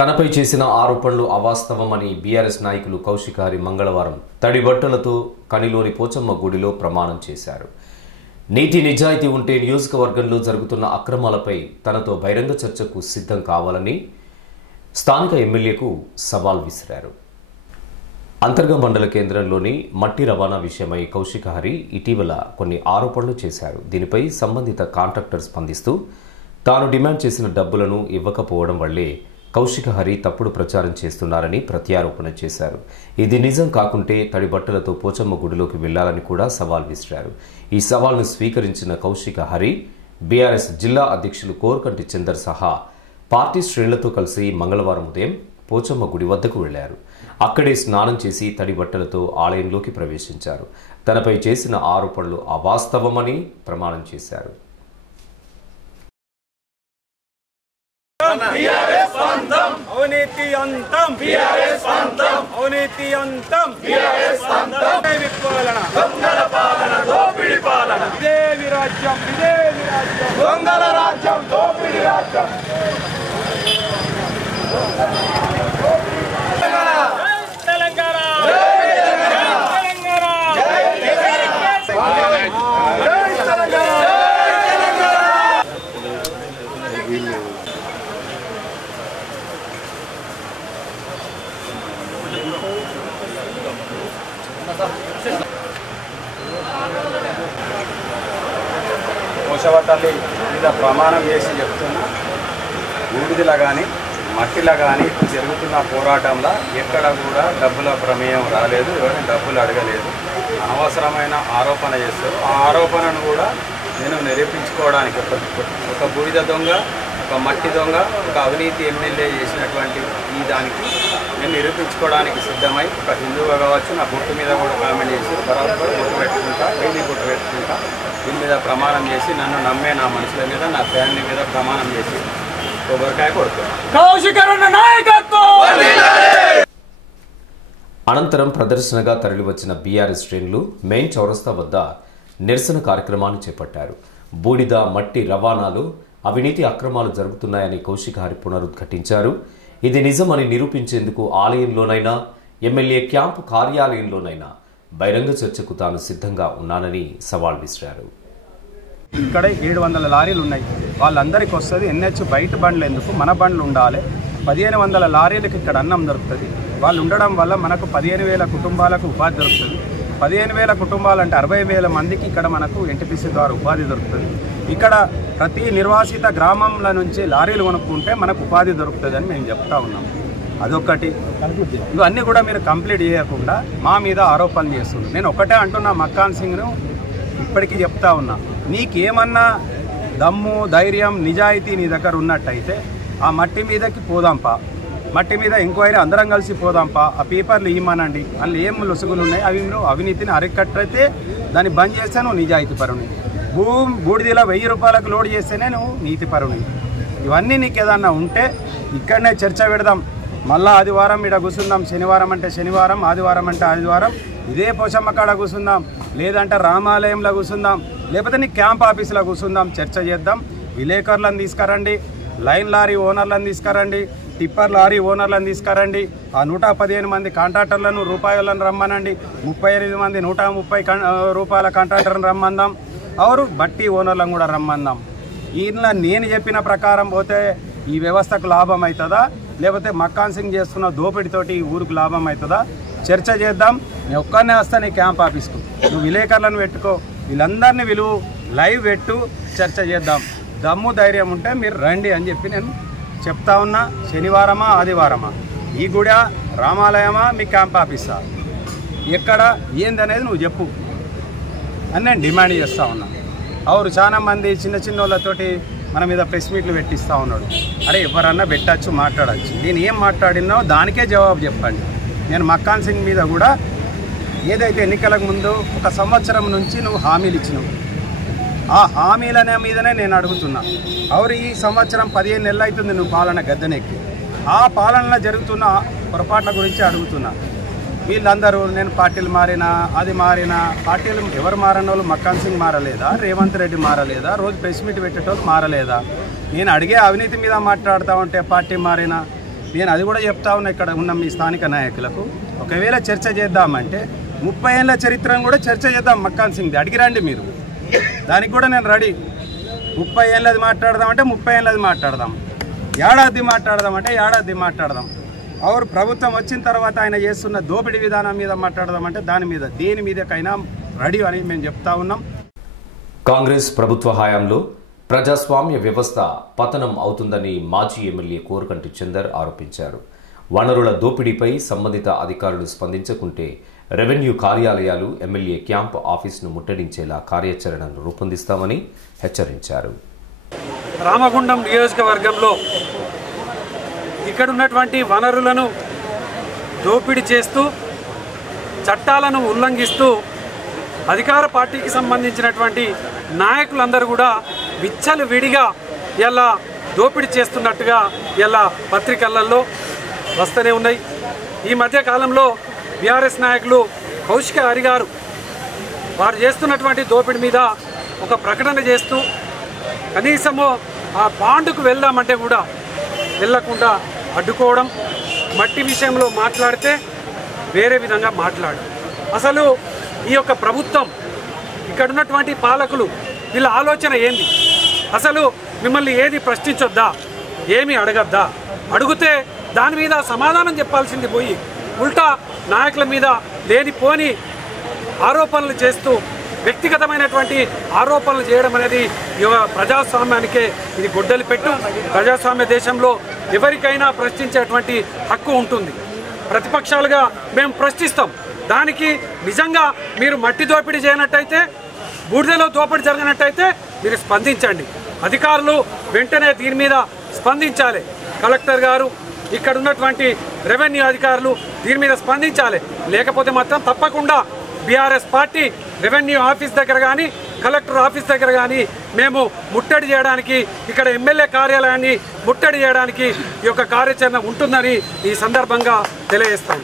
తనపై చేసిన ఆరోపణలు అవాస్తవమని బీఆర్ఎస్ నాయకులు కౌశిక్ హరి మంగళవారం తడి బట్టలతో కనిలోని పోచమ్మ గుడిలో ప్రమాణం చేశారు. నీతి నిజాయితీ ఉంటే నియోజకవర్గంలో జరుగుతున్న అక్రమాలపై తనతో బహిరంగ చర్చకు సిద్ధం కావాలని స్థానిక ఎమ్మెల్యేకు సవాల్ విసిరారు. అంతర్గ మండల కేంద్రంలోని మట్టి రవాణా విషయమై కౌశిక్ హరి ఇటీవల కొన్ని ఆరోపణలు చేశారు. దీనిపై సంబంధిత కాంట్రాక్టర్ స్పందిస్తూ తాను డిమాండ్ చేసిన డబ్బులను ఇవ్వకపోవడం వల్లే కౌశిక్ హరి తప్పుడు ప్రచారం చేస్తున్నారని ప్రత్యారోపణ చేశారు. ఇది నిజం కాకుంటే తడి బట్టలతో పోచమ్మ గుడిలోకి వెళ్లాలని కూడా సవాల్ విసిరారు. ఈ సవాల్ను స్వీకరించిన కౌశిక్ హరి బీఆర్ఎస్ జిల్లా అధ్యక్షులు కోరకంటి చందర్ సహా పార్టీ శ్రేణులతో కలిసి మంగళవారం ఉదయం పోచమ్మ గుడి వద్దకు వెళ్లారు. అక్కడే స్నానం చేసి తడి బట్టలతో ఆలయంలోకి ప్రవేశించారు. తనపై చేసిన ఆరోపణలు అవాస్తవమని ప్రమాణం చేశారు. అవినీతి అంతం బీఆర్ఎస్ అంతం అవినీతి అంతం బీఆర్ఎస్ అంతం విప్పాలన దొంగల పాలన దోపిడి పాలన ఇదే విరాజ్యం దొంగల రాజ్యం దోపిడి రాజ్యం తెలంగాణ పోషవతల్లి మీద ప్రమాణం చేసి చెప్తున్నా, బూడిదలా కానీ మట్టిలా కానీ జరుగుతున్న పోరాటంలో ఎక్కడ కూడా డబ్బుల ప్రమేయం రాలేదు, ఎవరైనా డబ్బులు అడగలేదు. అనవసరమైన ఆరోపణ చేస్తారు. ఆ ఆరోపణను కూడా నేను నిరూపించుకోవడానికి ఒక బూడిద దొంగ, ఒక మట్టి దొంగ, ఒక అవినీతి ఎమ్మెల్యే చేసినటువంటి ఈ దానికి నేను నిరూపించుకోవడానికి సిద్ధమై ఒక హిందువుగా కావచ్చు నా బొట్టు మీద కూడా కామెంట్ చేసి బరాబర్ బొట్టు పెట్టుకుంటా, డైలీ బొట్టు పెట్టుకుంటా, దీని మీద ప్రమాణం చేసి నన్ను నమ్మే నా మనుషుల మీద నా ఫ్యామిలీ మీద ప్రమాణం చేసి కొబ్బరికాయ కొడుతున్నాను. అనంతరం ప్రదర్శనగా తరలివచ్చిన బీఆర్ఎస్ శ్రేణులు మెయిన్ చౌరస్తా వద్ద నిరసన కార్యక్రమాన్ని చేపట్టారు. బూడిద మట్టి రవాణాలు అవినీతి అక్రమాలు జరుగుతున్నాయని కౌశిక్ హరి పునరుద్ఘాటించారు. ఇది నిజమని నిరూపించేందుకు ఆలయంలోనైనా ఎమ్మెల్యే క్యాంపు కార్యాలయంలోనైనా బహిరంగ చర్చకు తాను సిద్ధంగా ఉన్నానని సవాల్ విసిరారు. ఇక్కడ 700 లారీలు ఉన్నాయి, వాళ్ళందరికీ వస్తుంది. ఎన్హెచ్ బయట బండ్లు ఎందుకు, మన బండ్లు ఉండాలి. 1500 లారీలకు ఇక్కడ అన్నం దొరుకుతుంది. వాళ్ళు ఉండడం వల్ల మనకు 15,000 కుటుంబాలకు ఉపాధి దొరుకుతుంది. 15,000 కుటుంబాలు అంటే 60,000 మందికి ఇక్కడ మనకు ఎన్టీపీసీ ద్వారా ఉపాధి దొరుకుతుంది. ఇక్కడ ప్రతి నిర్వాసిత గ్రామంల నుంచి లారీలు కొనుక్కుంటే మనకు ఉపాధి దొరుకుతుంది అని మేము చెప్తా ఉన్నాం. అదొకటి. ఇవన్నీ కూడా మీరు కంప్లీట్ చేయకుండా మా మీద ఆరోపణలు చేస్తున్నారు. నేను ఒకటే అంటున్నా, మక్కాన్ సింగ్ను ఇప్పటికీ చెప్తా ఉన్నా, నీకేమన్నా దమ్ము ధైర్యం నిజాయితీ నీ దగ్గర ఉన్నట్టయితే ఆ మట్టి మీదకి పోదాంపా, మట్టి మీద ఎంక్వైరీ అందరం కలిసి పోదాంపా, ఆ పేపర్లు ఇవ్వమనండి, అందులో ఏం లొసుగులు ఉన్నాయి అవి మీరు అవినీతిని అరికట్టయితే దాన్ని బంద్ చేస్తే నువ్వు నిజాయితీ పరుని, బూడిదలో 1000 రూపాయలకు లోడ్ చేస్తేనే నువ్వు నీతి పరుని. ఇవన్నీ నీకు ఏదన్నా ఉంటే ఇక్కడనే చర్చ పెడదాం. మళ్ళీ ఆదివారం ఇక్కడ కూర్చుందాం, శనివారం అంటే శనివారం, ఆదివారం అంటే ఆదివారం ఇదే పోచమ్మ కాడ కూర్చుందాం, లేదంటే రామాలయంలో కూర్చుందాం, లేకపోతే నీ క్యాంప్ ఆఫీసులో కూర్చుందాం, చర్చ చేద్దాం. విలేకరులను తీసుకురండి, లైన్ లారీ ఓనర్లను తీసుకురండి, టిప్పర్ లారీ ఓనర్లను తీసుకురండి, ఆ 115 మంది కాంట్రాక్టర్లను రూపాయలను రమ్మనండి, 38 మంది 130 రూపాయల కాంట్రాక్టర్లను రమ్మందాం, అవరు బట్టి ఓనర్లను కూడా రమ్మందాం. ఈయన నేను చెప్పిన ప్రకారం పోతే ఈ వ్యవస్థకు లాభం అవుతుందా, లేకపోతే మక్కాన్ సింగ్ చేస్తున్న దోపిడితోటి ఈ ఊరికి లాభం అవుతుందా, చర్చ చేద్దాం. నేను ఒక్కనే వస్తా నీ క్యాంప్ ఆఫీస్కు, నువ్వు విలేకరులను పెట్టుకో, వీళ్ళందరినీ విలువ లైవ్ పెట్టు, చర్చ చేద్దాం. దమ్ము ధైర్యం ఉంటే మీరు రండి అని చెప్పి నేను చెప్తా ఉన్నా. శనివారమా ఆదివారమా, ఈ గుడి రామాలయమా మీ క్యాంప్ ఆఫీసా, ఎక్కడ ఏందనేది నువ్వు చెప్పు అని నేను డిమాండ్ చేస్తూ ఉన్నా. అవరు చాలా మంది చిన్న చిన్న వాళ్ళతోటి మన మీద ప్రెస్ మీట్లు పెట్టిస్తూ ఉన్నాడు. అరే ఎవరన్నా పెట్టచ్చు, మాట్లాడచ్చు. నేను ఏం మాట్లాడినో దానికే జవాబు చెప్పండి. నేను మక్కాన్ సింగ్ మీద కూడా ఏదైతే ఎన్నికలకు ముందు 1 సంవత్సరం నుంచి నువ్వు హామీలు ఇచ్చినావు, ఆ హామీలనే మీదనే నేను అడుగుతున్నా. అవరు ఈ సంవత్సరం 15 నెలలు అవుతుంది నువ్వు పాలన గద్దెనెక్కి, ఆ పాలనలో జరుగుతున్న పొరపాట్ల గురించి అడుగుతున్నా. వీళ్ళందరూ నేను పార్టీలు మారినా అది మారినా, పార్టీలు ఎవరు మారని వాళ్ళు మక్కాన్ సింగ్ మారలేదా, రేవంత్ రెడ్డి మారలేదా, రోజు ప్రెస్ మీట్ పెట్టేటోళ్ళు మారలేదా? నేను అడిగే అవినీతి మీద మాట్లాడుతూ ఉంటే పార్టీ మారినా, నేను అది కూడా చెప్తా ఉన్నా ఇక్కడ ఉన్న మీ స్థానిక నాయకులకు, ఒకవేళ చర్చ చేద్దామంటే 30 ఏళ్ళ చరిత్రను కూడా చర్చ చేద్దాం. మక్కాన్ సింగ్ది అడిగిరండి మీరు, దానికి కూడా నేను రెడీ. 30 ఏళ్ళది మాట్లాడదామంటే 30 ఏళ్ళది మాట్లాడదాం, ఏడాది మాట్లాడదామంటే ఏడాది మాట్లాడదాం. అవరు ప్రభుత్వం వచ్చిన తర్వాత ఆయన చేస్తున్న దోపిడీ విధానం మీద మాట్లాడదామంటే దాని మీద, దేని మీదకైనా రెడీ అని మేము చెప్తా ఉన్నాం. కాంగ్రెస్ ప్రభుత్వ హయాంలో ప్రజాస్వామ్య వ్యవస్థ పతనం అవుతుందని మాజీ ఎమ్మెల్యే కోరకంటి చందర్ ఆరోపించారు. వనరుల దోపిడీపై సంబంధిత అధికారులు స్పందించకుంటే రెవెన్యూ కార్యాలయాలు, ఎమ్మెల్యే క్యాంప్ ఆఫీసును ముట్టడించేలా కార్యాచరణను రూపొందిస్తామని హెచ్చరించారు. రామగుండం నియోజకవర్గంలో ఇక్కడున్నటువంటి వనరులను దోపిడీ చేస్తూ, చట్టాలను ఉల్లంఘిస్తూ అధికార పార్టీకి సంబంధించినటువంటి నాయకులందరూ కూడా విచ్చలు విడిగా ఇలా దోపిడీ చేస్తున్నట్టుగా ఇలా పత్రికలలో వస్తూనే ఉన్నాయి. ఈ మధ్య కాలంలో బీఆర్ఎస్ నాయకులు కౌశిక హరి గారు వారు చేస్తున్నటువంటి దోపిడీ మీద ఒక ప్రకటన చేస్తూ కనీసము ఆ బాండుకు వెళ్దామంటే కూడా వెళ్లకుండా అడ్డుకోవడం, మట్టి విషయంలో మాట్లాడితే వేరే విధంగా మాట్లాడు. అసలు ఈ యొక్క ప్రభుత్వం, ఇక్కడ ఉన్నటువంటి పాలకులు, వీళ్ళ ఆలోచన ఏంది? అసలు మిమ్మల్ని ఏది ప్రశ్నించొద్దా, ఏమి అడగద్దా? అడిగితే దాని మీద సమాధానం చెప్పాల్సింది పోయి ఉల్టా నాయకుల మీద లేనిపోని ఆరోపణలు చేస్తూ వ్యక్తిగతమైనటువంటి ఆరోపణలు చేయడం అనేది ప్రజాస్వామ్యానికే ఇది గొడ్డలి పెట్టు. ప్రజాస్వామ్య దేశంలో ఎవరికైనా ప్రశ్నించేటువంటి హక్కు ఉంటుంది. ప్రతిపక్షాలుగా మేము ప్రశ్నిస్తాం. దానికి నిజంగా మీరు మట్టి దోపిడీ చేయనట్టయితే, బూడిదలో దోపిడీ జరిగినట్టయితే మీరు స్పందించండి. అధికారులు వెంటనే దీని మీద స్పందించాలి. కలెక్టర్ గారు, ఇక్కడ ఉన్నటువంటి రెవెన్యూ అధికారులు దీని మీద స్పందించాలి. లేకపోతే మాత్రం తప్పకుండా బీఆర్ఎస్ పార్టీ రెవెన్యూ ఆఫీస్ దగ్గర కానీ, కలెక్టర్ ఆఫీస్ దగ్గర కానీ మేము ముట్టడి చేయడానికి, ఇక్కడ ఎమ్మెల్యే కార్యాలయాన్ని ముట్టడి చేయడానికి ఈ యొక్క కార్యాచరణ ఉంటుందని ఈ సందర్భంగా తెలియజేస్తాం.